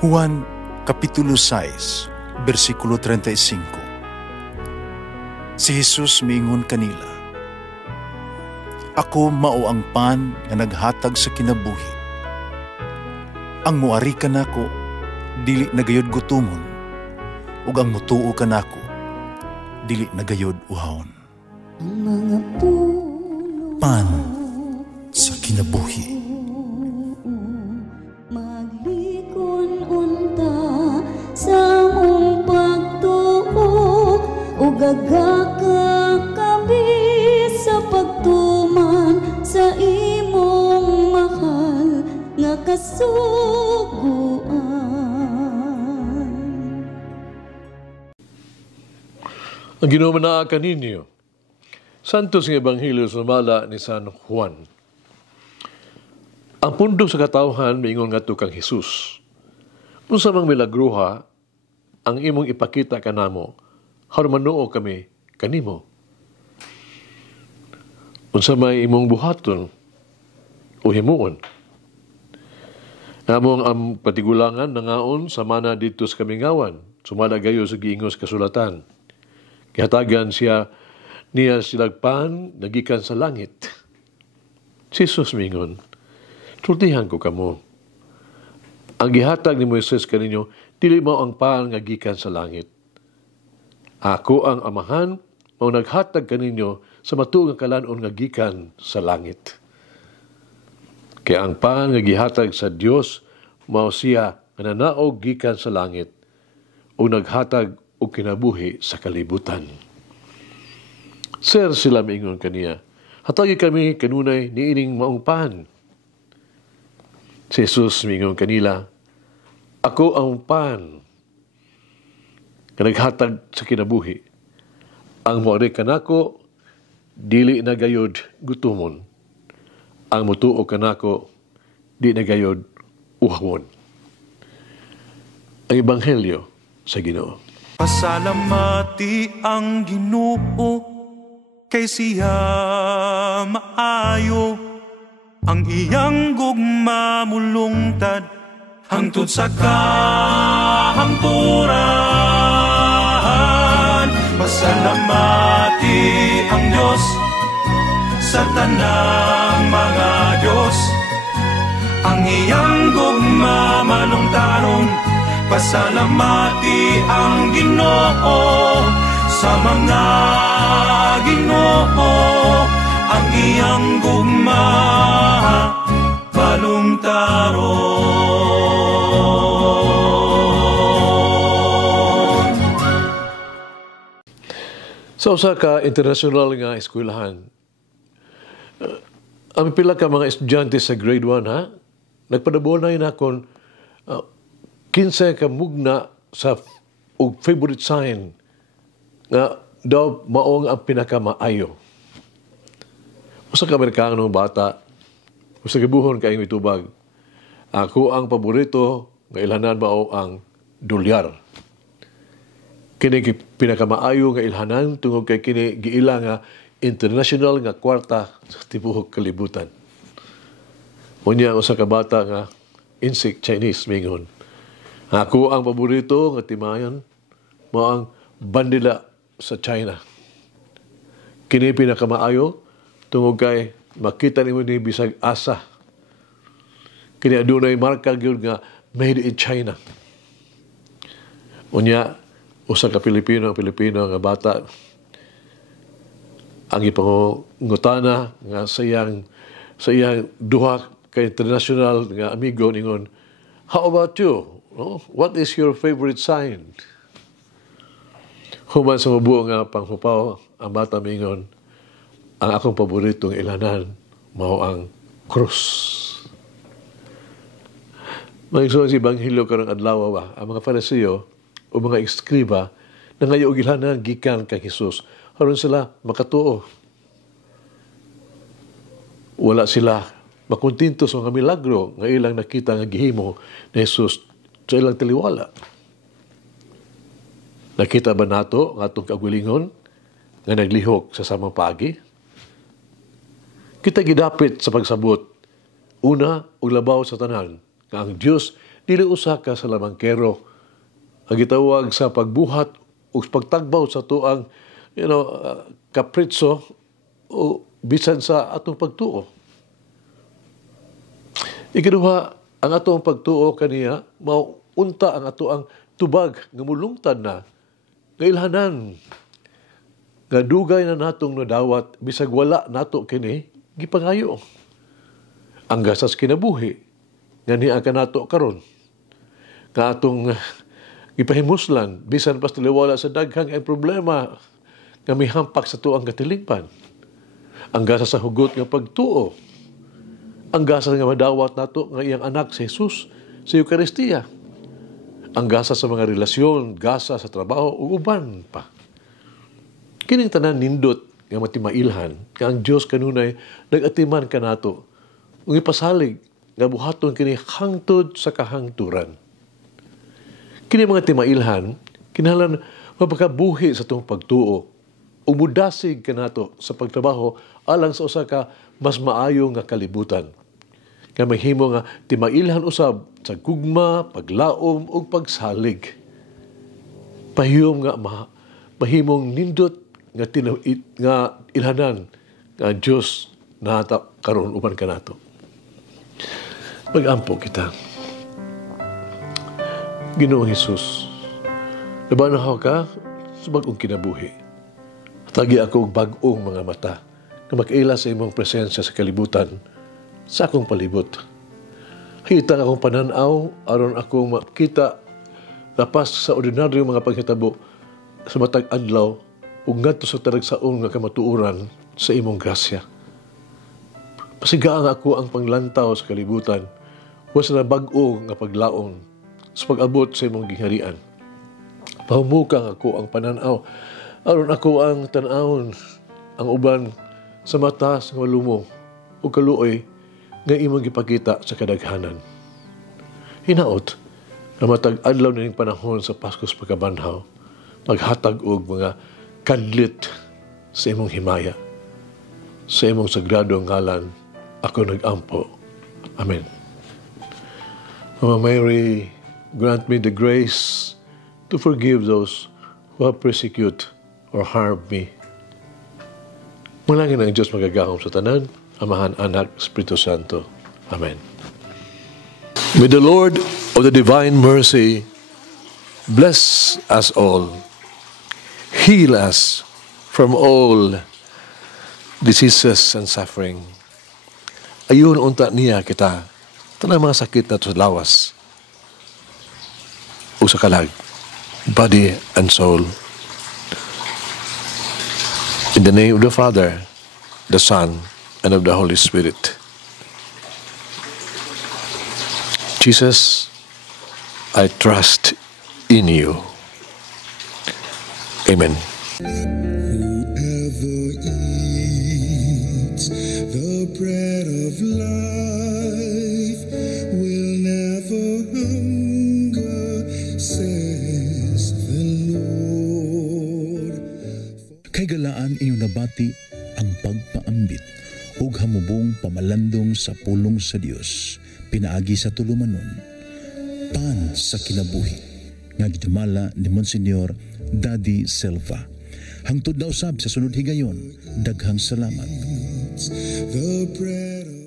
Juan Kapitulo 6, versikulo 35. Si Jesus miingon kanila, Ako mao ang pan nga naghatag sa kinabuhi. Ang muari kanako dili nagayod gutumon, ug ang mutuo kanako dili nagayod uhawon. Ang mga puno Pan sa kinabuhi. maglikon unta sa mong pagtuo ug gagakabi sa pagtuman sa imong mahal nga kasuguan. Ang ginumanaa kaninyo, Santos ng Ebanghelyo sumala ni San Juan. Ang pundo sa katawhan miingon ngadto kang Hesus. Unsa mang milagruha ang imong ipakita kanamo, aron manuo kami kanimo. Unsa may imong buhaton o himuon. Among ang patigulangan nangaon sa mana dito sa kamingawan, sumala gayo sa giingos kasulatan. Kihatagan niya silagpan nagikan sa langit. Si Jesus mingon, sultihan ko kamo. Ang gihatag ni Moises kaninyo, dili mao ang pan nga gikan sa langit. Ako ang amahan, mao naghatag kaninyo sa matuo nga kalanon nga gikan sa langit. Kaya ang pan nga gihatag sa Dios mao siya nga nanaog gikan sa langit o naghatag og kinabuhi sa kalibutan. Sir, sila miingon kaniya, hatagi kami kanunay niining maong pan. Si Jesus miingon kanila, Ako ang pan nga naghatag sa kinabuhi. Ang moari kanako dili na gayod gutumon. Ang mutuo kanako di na gayod uhawon. Ang Ebanghelyo sa Ginoo. Pasalamati ang Ginoo kay siya maayo, ang iyang gugma mulungtad hangtod sa kahangturan. Pasalamati ang Diyos sa tanang mga Diyos, ang iyang gugma malungtaron. Pasalamati ang Ginoo sa mga Ginoo, ang iyang gugma balungtaron. Sa usa ka international nga eskwelahan, ang pila ka mga estudyante sa grade 1 nagpadabonay na kon 15 ka mugna sa og favorite sign nga daw maong ang pinakamaayo. Usa ka Amerikano bata, usa gibuhon kay mitubag, ako ang paborito nga ilhanan mao ang dolyar. Kini pinakamaayo nga ilhanan tungod kay kini giila nga international nga kwarta sa tibuok kalibutan. Unya usa ka bata nga insect Chinese mingon, ako ang paborito nga timayan mao ang bandila sa China. Kini pinakamaayo tungod kay makita nimo ni bisag asa. Kini adunay marka gyud nga made in China. Unya usa ka Pilipino nga bata ang ipangutana nga sa iyang duha ka international nga amigo ningon, how about you? What is your favorite sign? Human sa mabuo nga panghupaw, ang bata mingon, ang akong paboritong ilanan, mao ang krus. Magigsoon si Ebanghelyo karong adlaw ba, ang mga Fariseo o mga eskriba na ngayon ilanan gikan kay Jesus, haron sila makatuo. Wala sila makontinto sa mga milagro nga ilang nakita nga gihimo ni Jesus sa ilang taliwala. Nakita ba nato ang atong kagalingon nga naglihok sa samang pagi? Kita gidapit sa pagsabot, una, ug labaw sa tanan, nga ang Dios dili usa ka sa lamangkero ang gitawag sa pagbuhat o pagtagbaw sa tuang kapritso o bisan sa atong pagtuo. Ikaduha, ang atong pagtuo kaniya mauunta ang atoang tubag nga mulungtad na nga ilhanan nga dugay na natong nadawat bisag wala nato kini gipangayo. Ang gasas kinabuhi nga niya ka nato karon nga atong gipahimuslan bisan pas tiliwala sa daghang ay problema nga mihampak sa tuang katilingpan. Ang gasas sa hugot nga pagtuo, ang gasas nga madawat nato nga iyang anak si Jesus sa Eucharistia, ang gasas sa mga relasyon, gasas sa trabaho ug uban pa. Kining tanan nindot nga matimailhan nga ang Dios kanunay nagatiman kanato ug ipasalig nga buhaton kini hangtod sa kahangturan. Kini mga timailhan kinahanglan mapakabuhi sa tong pagtuo ug mudasig kanato sa pagtrabaho alang sa usa ka mas maayo nga kalibutan. Nga mahimo nga timailhan usab sa gugma, paglaom ug pagsalig. Pahiyom nga mahimong nindot nga ilhanan nga Dios nahata karon uban kanato. Mag-ampo kita. Ginoong Hesus, nabanahaw ka sa bagong kinabuhi. Tagi ako og bag-ong mga mata na makaila sa imong presensya sa kalibutan sa akong palibot. Hita akong pananaw aron akong makita lapas sa ordinaryo mga paghitabo sa matag adlaw ug ngadto sa taragsaon nga kamatuoran sa imong grasya. Pasigaan ako ang panglantaw sa kalibutan was na bag-o nga paglaom sa pag-abot sa imong gingharian. Pahumukang ako ang pananaw aron ako ang tan-awon ang uban sa matas nga lumo o kaluoy nga imong gipakita sa kadaghanan. Hinaot na matag adlaw ning panahon sa Paskos pagkabanhaw, maghatag og mga kadlit sa imong himaya. Sa imong sagrado ngalan, ako nag-ampo. Amen. Mama Mary, grant me the grace to forgive those who have persecuted or harmed me. Manalangin ang Diyos magagahom sa tanan, Amahan, Anak, Espiritu Santo. Amen. May the Lord of the divine mercy bless us all, heal us from all diseases and suffering. Ayun unta niya kita, tanang mga sakit na sa lawas o sa kalag, body and soul. In the name of the Father, the Son, and of the Holy Spirit. Jesus, I trust in you. Amen. Whoever eats the bread of life will never hunger, says the Lord. Kay galaan inyong nabati ang pagpaambit ug hamubong pamalandong sa pulong sa Dios pinaagi sa tulumanon pan sa kinabuhi nga gidumala ni Monsignor Daddy Silva. Hangtod na usab sa sunod higayon, daghang salamat. The bread of